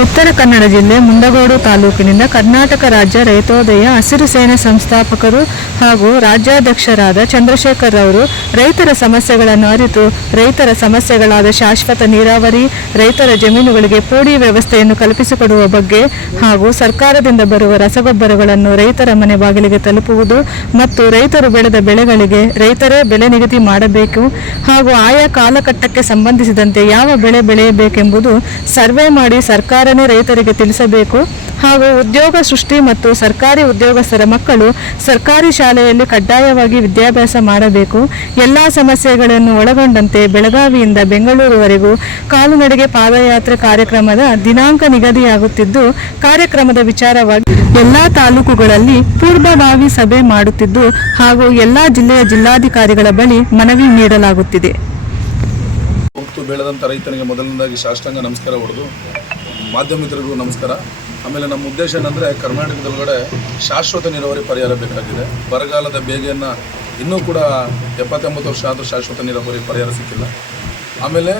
ಉತ್ತರ ಕನ್ನಡ ಜಿಲ್ಲೆ ಮುಂಡಗೋಡು ತಾಲೂಕಿನಿಂದ ಕರ್ನಾಟಕ ರಾಜ್ಯ ರೈತೋದಯ ಹಸಿರು ಸೇನೆ ಸಂಸ್ಥಾಪಕರು ಹಾಗೂ ರಾಜ್ಯಾಧ್ಯಕ್ಷರಾದ ಚಂದ್ರಶೇಖರ್ ಅವರು ರೈತರ ಸಮಸ್ಯೆಗಳನ್ನು ಅರಿತು ರೈತರ ಸಮಸ್ಯೆಗಳಾದ ಶಾಶ್ವತ ನೀರಾವರಿ, ರೈತರ ಜಮೀನುಗಳಿಗೆ ಪೋಡಿ ವ್ಯವಸ್ಥೆಯನ್ನು ಕಲ್ಪಿಸಿಕೊಡುವ ಬಗ್ಗೆ ಹಾಗೂ ಸರ್ಕಾರದಿಂದ ಬರುವ ರಸಗೊಬ್ಬರಗಳನ್ನು ರೈತರ ಮನೆ ಬಾಗಿಲಿಗೆ ತಲುಪುವುದು ಮತ್ತು ರೈತರು ಬೆಳೆದ ಬೆಳೆಗಳಿಗೆ ರೈತರೇ ಬೆಲೆ ನಿಗದಿ ಮಾಡಬೇಕು ಹಾಗೂ ಆಯಾ ಕಾಲಘಟ್ಟಕ್ಕೆ ಸಂಬಂಧಿಸಿದಂತೆ ಯಾವ ಬೆಳೆ ಬೆಳೆಯಬೇಕೆಂಬುದು ಸರ್ವೆ ಮಾಡಿ ಸರ್ಕಾರನೇ ರೈತರಿಗೆ ತಿಳಿಸಬೇಕು ಹಾಗೂ ಉದ್ಯೋಗ ಸೃಷ್ಟಿ ಮತ್ತು ಸರ್ಕಾರಿ ಉದ್ಯೋಗಸ್ಥರ ಮಕ್ಕಳು ಸರ್ಕಾರಿ ಶಾಲೆಯಲ್ಲಿ ಕಡ್ಡಾಯವಾಗಿ ವಿದ್ಯಾಭ್ಯಾಸ ಮಾಡಬೇಕು. ಎಲ್ಲ ಸಮಸ್ಯೆಗಳನ್ನು ಒಳಗೊಂಡಂತೆ ಬೆಳಗಾವಿಯಿಂದ ಬೆಂಗಳೂರುವರೆಗೂ ಕಾಲುನಡಿಗೆ ಪಾದಯಾತ್ರೆ ಕಾರ್ಯಕ್ರಮದ ದಿನಾಂಕ ನಿಗದಿಯಾಗುತ್ತಿದ್ದು, ಕಾರ್ಯಕ್ರಮದ ವಿಚಾರವಾಗಿ ಎಲ್ಲ ತಾಲೂಕುಗಳಲ್ಲಿ ಪೂರ್ವಭಾವಿ ಸಭೆ ಮಾಡುತ್ತಿದ್ದು ಹಾಗೂ ಎಲ್ಲ ಜಿಲ್ಲೆಯ ಜಿಲ್ಲಾಧಿಕಾರಿಗಳ ಬಳಿ ಮನವಿ ನೀಡಲಾಗುತ್ತಿದೆ. ಬೆಳೆದಂಥ ರೈತನಿಗೆ ಮೊದಲನೇದಾಗಿ ಸಾಷ್ಟಾಂಗ ನಮಸ್ಕಾರ ಹೊಡೆದು ಮಾಧ್ಯಮ ಮಿತ್ರರಿಗೂ ನಮಸ್ಕಾರ. ಆಮೇಲೆ ನಮ್ಮ ಉದ್ದೇಶ ಏನಂದರೆ ಕರ್ನಾಟಕದೊಳಗಡೆ ಶಾಶ್ವತ ನೀರಾವರಿ ಪರಿಹಾರ ಬೇಕಾಗಿದೆ. ಬರಗಾಲದ ಬೇಗೆಯನ್ನು ಇನ್ನೂ ಕೂಡ 70-80 ವರ್ಷ ಆದರೂ ಶಾಶ್ವತ ನೀರಾವರಿ ಪರಿಹಾರ ಸಿಕ್ಕಿಲ್ಲ. ಆಮೇಲೆ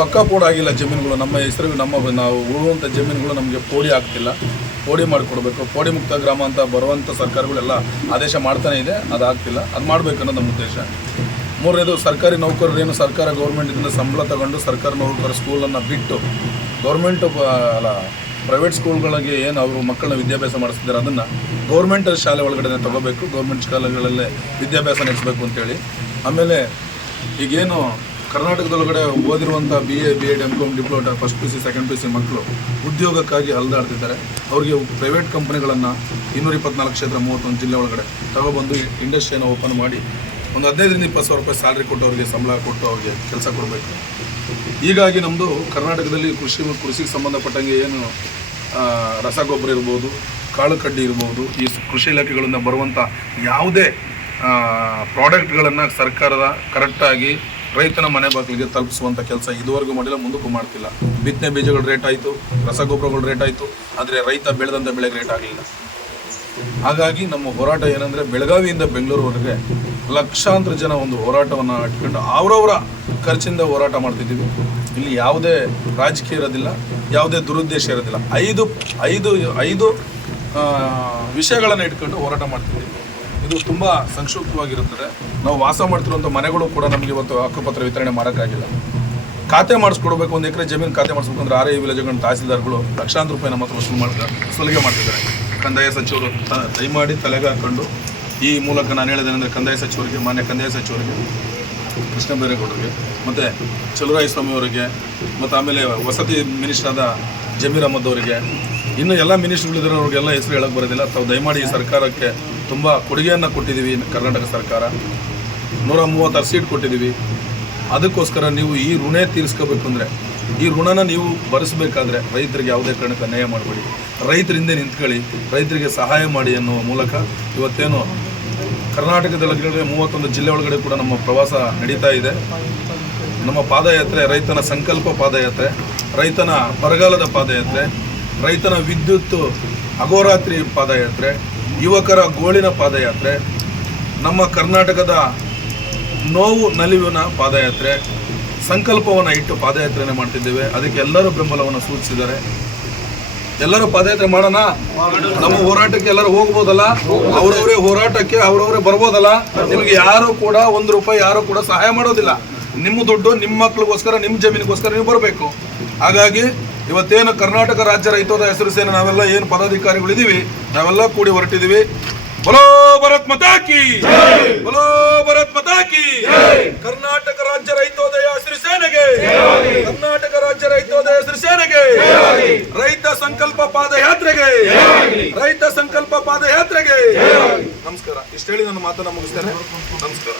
ಪಕ್ಕಾ ಪೋಡ್ ಆಗಿಲ್ಲ ಜಮೀನುಗಳು, ನಮ್ಮ ಹೆಸರಿಗೆ ನಾವು ಉಳುವಂಥ ಜಮೀನುಗಳು ನಮಗೆ ಪೋಡಿ ಆಗ್ತಿಲ್ಲ. ಪೋಡಿ ಮಾಡಿಕೊಡ್ಬೇಕು. ಪೋಡಿ ಮುಕ್ತ ಗ್ರಾಮ ಅಂತ ಬರುವಂಥ ಸರ್ಕಾರಗಳೆಲ್ಲ ಆದೇಶ ಮಾಡ್ತಾನೆ ಇದೆ, ಅದಾಗ್ತಿಲ್ಲ. ಅದು ಮಾಡಬೇಕು ಅನ್ನೋದು ನಮ್ಮ ಉದ್ದೇಶ. ಮೂರನೇದು, ಸರ್ಕಾರಿ ನೌಕರರು ಏನು ಸರ್ಕಾರ ಗೌರ್ಮೆಂಟಿಂದ ಸಂಬಳ ತಗೊಂಡು ಸರ್ಕಾರ ನೌಕರ ಸ್ಕೂಲನ್ನು ಬಿಟ್ಟು ಪ್ರೈವೇಟ್ ಸ್ಕೂಲ್ಗಳಿಗೆ ಏನು ಅವರು ಮಕ್ಕಳನ್ನ ವಿದ್ಯಾಭ್ಯಾಸ ಮಾಡಿಸ್ತಿದ್ದಾರೆ ಅದನ್ನು ಗೌರ್ಮೆಂಟ್ ಶಾಲೆ ಒಳಗಡೆ ತಗೋಬೇಕು, ಗೌರ್ಮೆಂಟ್ ಶಾಲೆಗಳಲ್ಲೇ ವಿದ್ಯಾಭ್ಯಾಸ ನಡೆಸಬೇಕು ಅಂತೇಳಿ. ಆಮೇಲೆ ಈಗೇನು ಕರ್ನಾಟಕದೊಳಗಡೆ ಓದಿರುವಂಥ BA, B.Ed, M.Com, diploma, first PUC, second PUC ಮಕ್ಕಳು ಉದ್ಯೋಗಕ್ಕಾಗಿ ಅಲ್ದಾಡ್ತಿದ್ದಾರೆ. ಅವರಿಗೆ ಪ್ರೈವೇಟ್ ಕಂಪ್ನಿಗಳನ್ನು 224 ಕ್ಷೇತ್ರ 31 ಜಿಲ್ಲೆ ಒಳಗಡೆ ತಗೊಬಂದು ಇಂಡಸ್ಟ್ರಿಯನ್ನು ಓಪನ್ ಮಾಡಿ ಒಂದು 15-20 ಸಾವಿರ ರೂಪಾಯಿ ಸ್ಯಾಲ್ರಿ ಕೊಟ್ಟು ಅವರಿಗೆ ಸಂಬಳ ಕೊಟ್ಟು ಅವ್ರಿಗೆ ಕೆಲಸ ಕೊಡಬೇಕು. ಹೀಗಾಗಿ ನಮ್ಮದು ಕರ್ನಾಟಕದಲ್ಲಿ ಕೃಷಿಗೆ ಸಂಬಂಧಪಟ್ಟಂಗೆ ಏನು ರಸಗೊಬ್ಬರ ಇರ್ಬೋದು, ಕಾಳು ಕಡ್ಡಿ ಇರ್ಬೋದು, ಈ ಕೃಷಿ ಇಲಾಖೆಗಳಿಂದ ಬರುವಂಥ ಯಾವುದೇ ಪ್ರಾಡಕ್ಟ್ಗಳನ್ನು ಸರ್ಕಾರದ ಕರೆಕ್ಟಾಗಿ ರೈತನ ಮನೆ ಬಾಗಿಲಿಗೆ ತಲುಪಿಸುವಂಥ ಕೆಲಸ ಇದುವರೆಗೂ ಮಾಡಿಲ್ಲ, ಮುಂದಕ್ಕೂ ಮಾಡ್ತಿಲ್ಲ. ಬಿತ್ತನೆ ಬೀಜಗಳ ರೇಟ್ ಆಯಿತು, ರಸಗೊಬ್ಬರಗಳ ರೇಟ್ ಆಯಿತು, ಆದರೆ ರೈತ ಬೆಳೆದಂಥ ಬೆಳೆಗೆ ರೇಟ್ ಆಗಲಿಲ್ಲ. ಹಾಗಾಗಿ ನಮ್ಮ ಹೋರಾಟ ಏನಂದರೆ ಬೆಳಗಾವಿಯಿಂದ ಬೆಂಗಳೂರುವರೆಗೆ ಲಕ್ಷಾಂತರ ಜನ ಒಂದು ಹೋರಾಟವನ್ನು ಇಟ್ಕೊಂಡು ಅವರವರ ಖರ್ಚಿಂದ ಹೋರಾಟ ಮಾಡ್ತಿದ್ದೀವಿ. ಇಲ್ಲಿ ಯಾವುದೇ ರಾಜಕೀಯ ಇರೋದಿಲ್ಲ, ಯಾವುದೇ ದುರುದ್ದೇಶ ಇರೋದಿಲ್ಲ. ಐದು ವಿಷಯಗಳನ್ನು ಇಟ್ಕೊಂಡು ಹೋರಾಟ ಮಾಡ್ತಿದ್ದೀವಿ. ಇದು ತುಂಬ ಸಂಕ್ಷಿಪ್ತವಾಗಿರುತ್ತದೆ. ನಾವು ವಾಸ ಮಾಡ್ತಿರುವಂಥ ಮನೆಗಳು ಕೂಡ ನಮಗೆ ಇವತ್ತು ಹಕ್ಕುಪತ್ರ ವಿತರಣೆ ಮಾಡೋಕ್ಕಾಗಿಲ್ಲ. ಖಾತೆ ಮಾಡಿಸ್ಕೊಡ್ಬೇಕು, 1 ಎಕರೆ ಜಮೀನು ಖಾತೆ ಮಾಡಿಸ್ಬೇಕಂದ್ರೆ RI ವಿಲೇಜ್ಗಳ ತಹಸೀಲ್ದಾರ್ಗಳು ಲಕ್ಷಾಂತರ ರೂಪಾಯಿ ನಮ್ಮ ಹತ್ರ ಸುಲಿಗೆ ಮಾಡ್ತಿದ್ದಾರೆ. ಕಂದಾಯ ಸಚಿವರು ದಯಮಾಡಿ ತಲೆಗೆ ಹಾಕ್ಕೊಂಡು ಈ ಮೂಲಕ ನಾನು ಹೇಳಿದ್ದೇನೆಂದರೆ ಕಂದಾಯ ಸಚಿವರಿಗೆ, ಮಾನ್ಯ ಕಂದಾಯ ಸಚಿವರಿಗೆ, ಕೃಷ್ಣ ಬೈರೇಗೌಡರಿಗೆ, ಮತ್ತು ಚಲುವರಾಯ ಸ್ವಾಮಿ ಅವರಿಗೆ, ಮತ್ತು ಆಮೇಲೆ ವಸತಿ ಮಿನಿಸ್ಟರ್ ಆದ ಜಮೀರ್ ಅಹಮದ್ ಅವರಿಗೆ, ಇನ್ನು ಎಲ್ಲ ಮಿನಿಸ್ಟ್ರುಗಳಿದ್ರೆ ಅವ್ರಿಗೆಲ್ಲ ಹೆಸರು ಹೇಳಕ್ಕೆ ಬರೋದಿಲ್ಲ. ತಾವು ದಯಮಾಡಿ ಈ ಸರ್ಕಾರಕ್ಕೆ ತುಂಬ ಕೊಡುಗೆಯನ್ನು ಕೊಟ್ಟಿದ್ದೀವಿ. ಕರ್ನಾಟಕ ಸರ್ಕಾರ 136 ಸೀಟ್ ಕೊಟ್ಟಿದ್ದೀವಿ. ಅದಕ್ಕೋಸ್ಕರ ನೀವು ಈ ಋಣ ತೀರಿಸ್ಕೋಬೇಕು ಅಂದರೆ, ಈ ಋಣನ ನೀವು ಭರಿಸಬೇಕಾದ್ರೆ ರೈತರಿಗೆ ಯಾವುದೇ ಕಾರಣಕ್ಕೆ ಅನ್ಯಾಯ ಮಾಡಬೇಡಿ, ರೈತರಿಂದ ನಿಂತ್ಕೊಳ್ಳಿ, ರೈತರಿಗೆ ಸಹಾಯ ಮಾಡಿ ಅನ್ನುವ ಮೂಲಕ ಇವತ್ತೇನು ಕರ್ನಾಟಕದೊಳಗಡೆ 31 ಜಿಲ್ಲೆ ಒಳಗಡೆ ಕೂಡ ನಮ್ಮ ಪ್ರವಾಸ ನಡೀತಾ ಇದೆ. ನಮ್ಮ ಪಾದಯಾತ್ರೆ ರೈತನ ಸಂಕಲ್ಪ ಪಾದಯಾತ್ರೆ, ರೈತನ ಬರಗಾಲದ ಪಾದಯಾತ್ರೆ, ರೈತನ ವಿದ್ಯುತ್ ಅಗೋರಾತ್ರಿ ಪಾದಯಾತ್ರೆ, ಯುವಕರ ಗೋಳಿನ ಪಾದಯಾತ್ರೆ, ನಮ್ಮ ಕರ್ನಾಟಕದ ನೋವು ನಲಿವಿನ ಪಾದಯಾತ್ರೆ, ಸಂಕಲ್ಪವನ್ನು ಇಟ್ಟು ಪಾದಯಾತ್ರೆನೇ ಮಾಡ್ತಿದ್ದೇವೆ. ಅದಕ್ಕೆ ಎಲ್ಲರೂ ಬೆಂಬಲವನ್ನು ಸೂಚಿಸಿದ್ದಾರೆ. ಎಲ್ಲರೂ ಪಾದಯಾತ್ರೆ ಮಾಡೋಣ, ನಮ್ಮ ಹೋರಾಟಕ್ಕೆ ಎಲ್ಲರೂ ಹೋಗ್ಬೋದಲ್ಲ, ಅವರವರೇ ಹೋರಾಟಕ್ಕೆ ಅವರವರೇ ಬರ್ಬೋದಲ್ಲ. ನಿಮಗೆ ಯಾರು ಕೂಡ 1 ರೂಪಾಯಿ ಯಾರು ಕೂಡ ಸಹಾಯ ಮಾಡೋದಿಲ್ಲ. ನಿಮ್ಮ ದುಡ್ಡು ನಿಮ್ಮ ಮಕ್ಕಳಿಗೋಸ್ಕರ, ನಿಮ್ಮ ಜಮೀನಿಗೋಸ್ಕರ ನೀವು ಬರಬೇಕು. ಹಾಗಾಗಿ ಇವತ್ತೇನು ಕರ್ನಾಟಕ ರಾಜ್ಯ ರೈತೋದಯ ಹಸಿರು ಸೇನೆ ನಾವೆಲ್ಲ ಏನು ಪದಾಧಿಕಾರಿಗಳಿದ್ದೀವಿ, ನಾವೆಲ್ಲ ಕೂಡಿ ಹೊರಟಿದ್ದೀವಿ. बोलो भारत माता की जय, बोलो भारत माता की जय. ಕರ್ನಾಟಕ ರಾಜ್ಯ ರೈತೋದಯ ಹಸಿರು ಸೇನೆಗೆ, ಕರ್ನಾಟಕ ರಾಜ್ಯ ರೈತೋದಯ ಹಸಿರು ಸೇನೆಗೆ, ರೈತ ಸಂಕಲ್ಪ ಪಾದಯಾತ್ರೆಗೆ, ರೈತ ಸಂಕಲ್ಪ ಪಾದಯಾತ್ರೆಗೆ ನಮಸ್ಕಾರ. ಇಷ್ಟು ಹೇಳಿ ನನ್ನ ಮಾತನ್ನ ಮುಗಿಸ್ತೇನೆ. ನಮಸ್ಕಾರ.